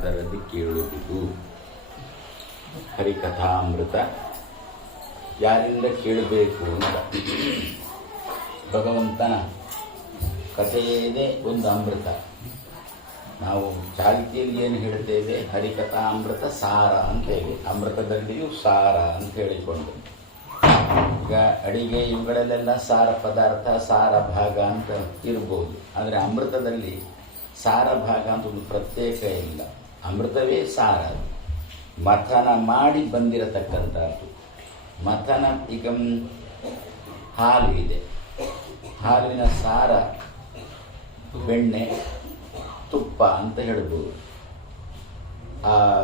ಅದರಲ್ಲಿ ಕೇಳುವುದು. ಹರಿಕಥಾಮೃತ ಯಾರಿಂದ ಕೇಳಬೇಕು ಅಂತ. ಭಗವಂತನ ಕಥೆಯೇ ಒಂದು ಅಮೃತ. ನಾವು ಚಾಲಿತಿಯಲ್ಲಿ ಏನು ಹೇಳ್ತೇವೆ? ಹರಿಕಥಾಮೃತ ಸಾರ ಅಂತ ಹೇಳಿ. ಅಮೃತದಲ್ಲಿಯೂ ಸಾರ ಅಂತ ಹೇಳಿಕೊಂಡು. ಈಗ ಅಡಿಗೆ ಇವುಗಳಲ್ಲೆಲ್ಲ ಸಾರ ಪದಾರ್ಥ, ಸಾರ ಭಾಗ ಅಂತ ಇರ್ಬೋದು. ಆದರೆ ಅಮೃತದಲ್ಲಿ ಸಾರ ಭಾಗ ಅಂತ ಒಂದು ಪ್ರತ್ಯೇಕ ಇಲ್ಲ. ಅಮೃತವೇ ಸಾರ. ಮಥನ ಮಾಡಿ ಬಂದಿರತಕ್ಕಂಥದ್ದು. ಮಥನ ಈಗ ಹಾಲು ಇದೆ. ಹಾಲಿನ ಸಾರ, ಬೆಣ್ಣೆ, ತುಪ್ಪ ಅಂತ ಹೇಳ್ಬೋದು. ಆ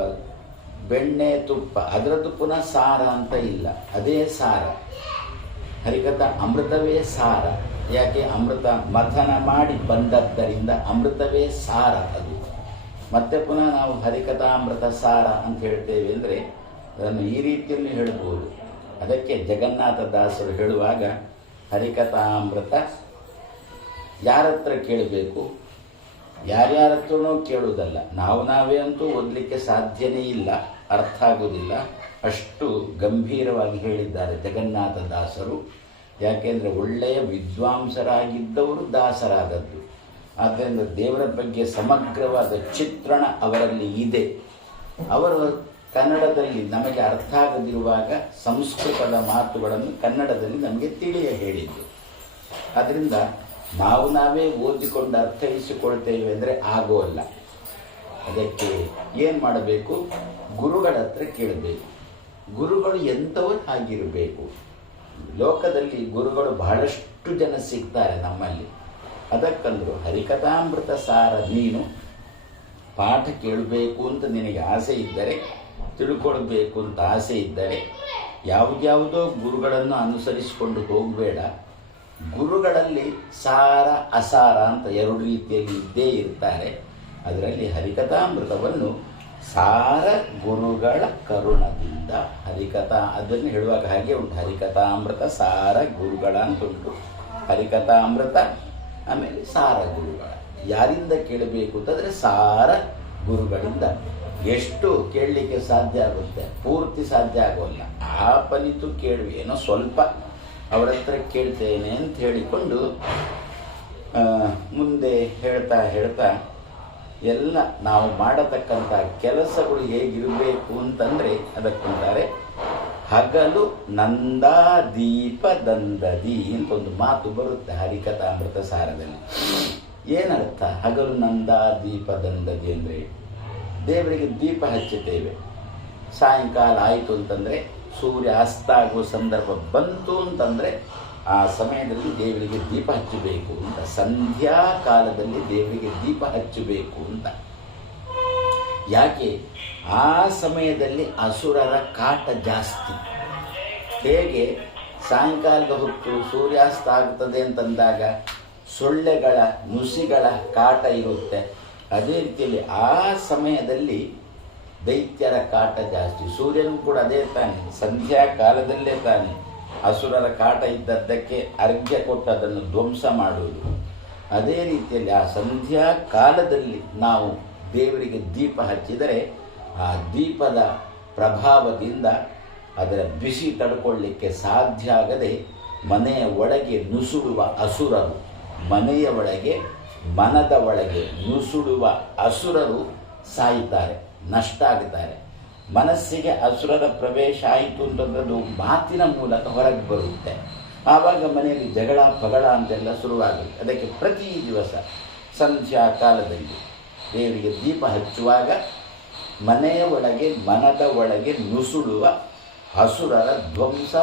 ಬೆಣ್ಣೆ, ತುಪ್ಪ, ಅದರದ್ದು ಪುನಃ ಸಾರ ಅಂತ ಇಲ್ಲ. ಅದೇ ಸಾರ. ಹರಿಕಥ ಅಮೃತವೇ ಸಾರ. ಯಾಕೆ? ಅಮೃತ ಮಥನ ಮಾಡಿ ಬಂದದ್ದರಿಂದ ಅಮೃತವೇ ಸಾರ ಅದು. ಮತ್ತೆ ಪುನಃ ನಾವು ಹರಿಕಥಾಮೃತ ಸಾರ ಅಂತ ಹೇಳ್ತೇವೆ ಅಂದರೆ ಅದನ್ನು ಈ ರೀತಿಯಲ್ಲಿ ಹೇಳ್ಬೋದು ಅದಕ್ಕೆ ಜಗನ್ನಾಥ ದಾಸರು ಹೇಳುವಾಗ ಹರಿಕಥಾಮೃತ ಯಾರತ್ರ ಕೇಳಬೇಕು? ಯಾರ್ಯಾರ ಹತ್ರನೂ ಕೇಳುವುದಲ್ಲ. ನಾವು ನಾವೇ ಅಂತೂ ಓದಲಿಕ್ಕೆ ಸಾಧ್ಯನೇ ಇಲ್ಲ, ಅರ್ಥ ಆಗುವುದಿಲ್ಲ. ಅಷ್ಟು ಗಂಭೀರವಾಗಿ ಹೇಳಿದ್ದಾರೆ ಜಗನ್ನಾಥ ದಾಸರು. ಯಾಕೆಂದರೆ ಒಳ್ಳೆಯ ವಿದ್ವಾಂಸರಾಗಿದ್ದವರು ದಾಸರಾದದ್ದು. ಆದ್ದರಿಂದ ದೇವರ ಬಗ್ಗೆ ಸಮಗ್ರವಾದ ಚಿತ್ರಣ ಅವರಲ್ಲಿ ಇದೆ. ಅವರು ಕನ್ನಡದಲ್ಲಿ ನಮಗೆ ಅರ್ಥ ಆಗದಿರುವಾಗ ಸಂಸ್ಕೃತದ ಮಾತುಗಳನ್ನು ಕನ್ನಡದಲ್ಲಿ ನಮಗೆ ತಿಳಿಯ ಹೇಳಿದ್ದು. ಅದರಿಂದ ನಾವು ನಾವೇ ಓದಿಕೊಂಡು ಅರ್ಥೈಸಿಕೊಳ್ತೇವೆ ಅಂದರೆ ಆಗೋಲ್ಲ ಅದಕ್ಕೆ ಏನು ಮಾಡಬೇಕು? ಗುರುಗಳ ಹತ್ರ ಕೇಳಬೇಕು. ಗುರುಗಳು ಎಂಥವರು ಆಗಿರಬೇಕು? ಲೋಕದಲ್ಲಿ ಗುರುಗಳು ಬಹಳಷ್ಟು ಜನ ಸಿಗ್ತಾರೆ ನಮ್ಮಲ್ಲಿ. ಅದಕ್ಕಂದ್ರು ಹರಿಕಥಾಮೃತ ಸಾರ ನೀನು ಪಾಠ ಕೇಳಬೇಕು ಅಂತ ನಿನಗೆ ಆಸೆ ಇದ್ದರೆ, ತಿಳ್ಕೊಳ್ಬೇಕು ಅಂತ ಆಸೆ ಇದ್ದರೆ, ಯಾವುದ್ಯಾವುದೋ ಗುರುಗಳನ್ನು ಅನುಸರಿಸಿಕೊಂಡು ಹೋಗಬೇಡ. ಗುರುಗಳಲ್ಲಿ ಸಾರ, ಅಸಾರ ಅಂತ ಎರಡು ರೀತಿಯಲ್ಲಿ ಇದ್ದೇ ಇರ್ತಾರೆ. ಅದರಲ್ಲಿ ಹರಿಕಥಾಮೃತವನ್ನು ಸಾರ ಗುರುಗಳ ಕರುಣದಿಂದ, ಹರಿಕಥಾ, ಅದನ್ನು ಹೇಳುವಾಗ ಹಾಗೆ ಉಂಟು. ಹರಿಕಥಾಮೃತ ಸಾರ ಗುರುಗಳ ಅಂತ ಉಂಟು. ಹರಿಕಥಾಮೃತ ಆಮೇಲೆ ಸಾರ ಗುರುಗಳ. ಯಾರಿಂದ ಕೇಳಬೇಕು ಅಂತಂದರೆ ಸಾರ ಗುರುಗಳಿಂದ. ಎಷ್ಟು ಕೇಳಲಿಕ್ಕೆ ಸಾಧ್ಯ ಆಗುತ್ತೆ? ಪೂರ್ತಿ ಸಾಧ್ಯ ಆಗೋಲ್ಲ. ಆ ಪನಿತು ಕೇಳು. ಏನೋ ಸ್ವಲ್ಪ ಅವರ ಹತ್ರ ಕೇಳ್ತೇನೆ ಅಂತ ಹೇಳಿಕೊಂಡು ಮುಂದೆ ಹೇಳ್ತಾ ಹೇಳ್ತಾ ಎಲ್ಲ ನಾವು ಮಾಡತಕ್ಕಂಥ ಕೆಲಸಗಳು ಹೇಗಿರಬೇಕು ಅಂತಂದರೆ ಅದಕ್ಕಂತಾರೆ ಹಗಲು ನಂದಾದೀಪ ದಂದದಿ ಅಂತ ಒಂದು ಮಾತು ಬರುತ್ತೆ ಹರಿಕಥಾಮೃತ ಸಾರದಲ್ಲಿ. ಏನರ್ಥ? ಹಗಲು ನಂದಾದೀಪ ದಂದದಿ ಅಂದರೆ ದೇವರಿಗೆ ದೀಪ ಹಚ್ಚುತ್ತೇವೆ. ಸಾಯಂಕಾಲ ಆಯಿತು ಅಂತಂದರೆ ಸೂರ್ಯ ಅಸ್ತ ಆಗುವ ಸಂದರ್ಭ ಬಂತು ಅಂತಂದರೆ ಆ ಸಮಯದಲ್ಲಿ ದೇವರಿಗೆ ದೀಪ ಹಚ್ಚಬೇಕು ಅಂತ. ಸಂಧ್ಯಾ ಕಾಲದಲ್ಲಿ ದೇವರಿಗೆ ದೀಪ ಹಚ್ಚಬೇಕು ಅಂತ. ಯಾಕೆ? ಆ ಸಮಯದಲ್ಲಿ ಅಸುರರ ಕಾಟ ಜಾಸ್ತಿ. ಹೇಗೆ? ಸಾಯಂಕಾಲದ ಹೊತ್ತು ಸೂರ್ಯಾಸ್ತ ಆಗ್ತದೆ ಅಂತಂದಾಗ ಸೊಳ್ಳೆಗಳ, ನುಸಿಗಳ ಕಾಟ ಇರುತ್ತೆ. ಅದೇ ರೀತಿಯಲ್ಲಿ ಆ ಸಮಯದಲ್ಲಿ ದೈತ್ಯರ ಕಾಟ ಜಾಸ್ತಿ. ಸೂರ್ಯನು ಕೂಡ ಅದೇ ತಾನೆ, ಸಂಧ್ಯಾ ಕಾಲದಲ್ಲೇ ತಾನೆ. ಅಸುರರ ಕಾಟ ಇದ್ದದ್ದಕ್ಕೆ ಅರ್ಘ್ಯ ಕೊಟ್ಟು ಅದನ್ನು ಧ್ವಂಸ ಮಾಡುವುದು. ಅದೇ ರೀತಿಯಲ್ಲಿ ಆ ಸಂಧ್ಯಾ ಕಾಲದಲ್ಲಿ ನಾವು ದೇವರಿಗೆ ದೀಪ ಹಚ್ಚಿದರೆ ಆ ದೀಪದ ಪ್ರಭಾವದಿಂದ ಅದರ ಬಿಸಿ ತಡ್ಕೊಳ್ಳಿಕ್ಕೆ ಸಾಧ್ಯ ಆಗದೆ ಮನೆಯ ಒಳಗೆ ನುಸುಡುವ ಅಸುರರು, ಮನೆಯ ಒಳಗೆ, ಮನದ ಒಳಗೆ ನುಸುಡುವ ಅಸುರರು ಸಾಯುತ್ತಾರೆ, ನಷ್ಟ ಆಗುತ್ತಾರೆ ಮನಸ್ಸಿಗೆ ಅಸುರರ ಪ್ರವೇಶ ಆಯಿತು ಅಂತಂದ್ರೆ ಅದು ಮಾತಿನ ಮೂಲಕ ಹೊರಗೆ ಬರುತ್ತೆ. ಆವಾಗ ಮನೆಯಲ್ಲಿ ಜಗಳ, ಪಗಳ ಅಂತೆಲ್ಲ ಶುರುವಾಗುತ್ತೆ. ಅದಕ್ಕೆ ಪ್ರತಿ ದಿವಸ ಸಂಧ್ಯಾ ಕಾಲದಲ್ಲಿ ದೇವರಿಗೆ ದೀಪ ಹಚ್ಚುವಾಗ ಮನೆಯ ಒಳಗೆ ಮನದ ಒಳಗೆ ನುಸುಳುವ ಹಸುರರ ಧ್ವಂಸ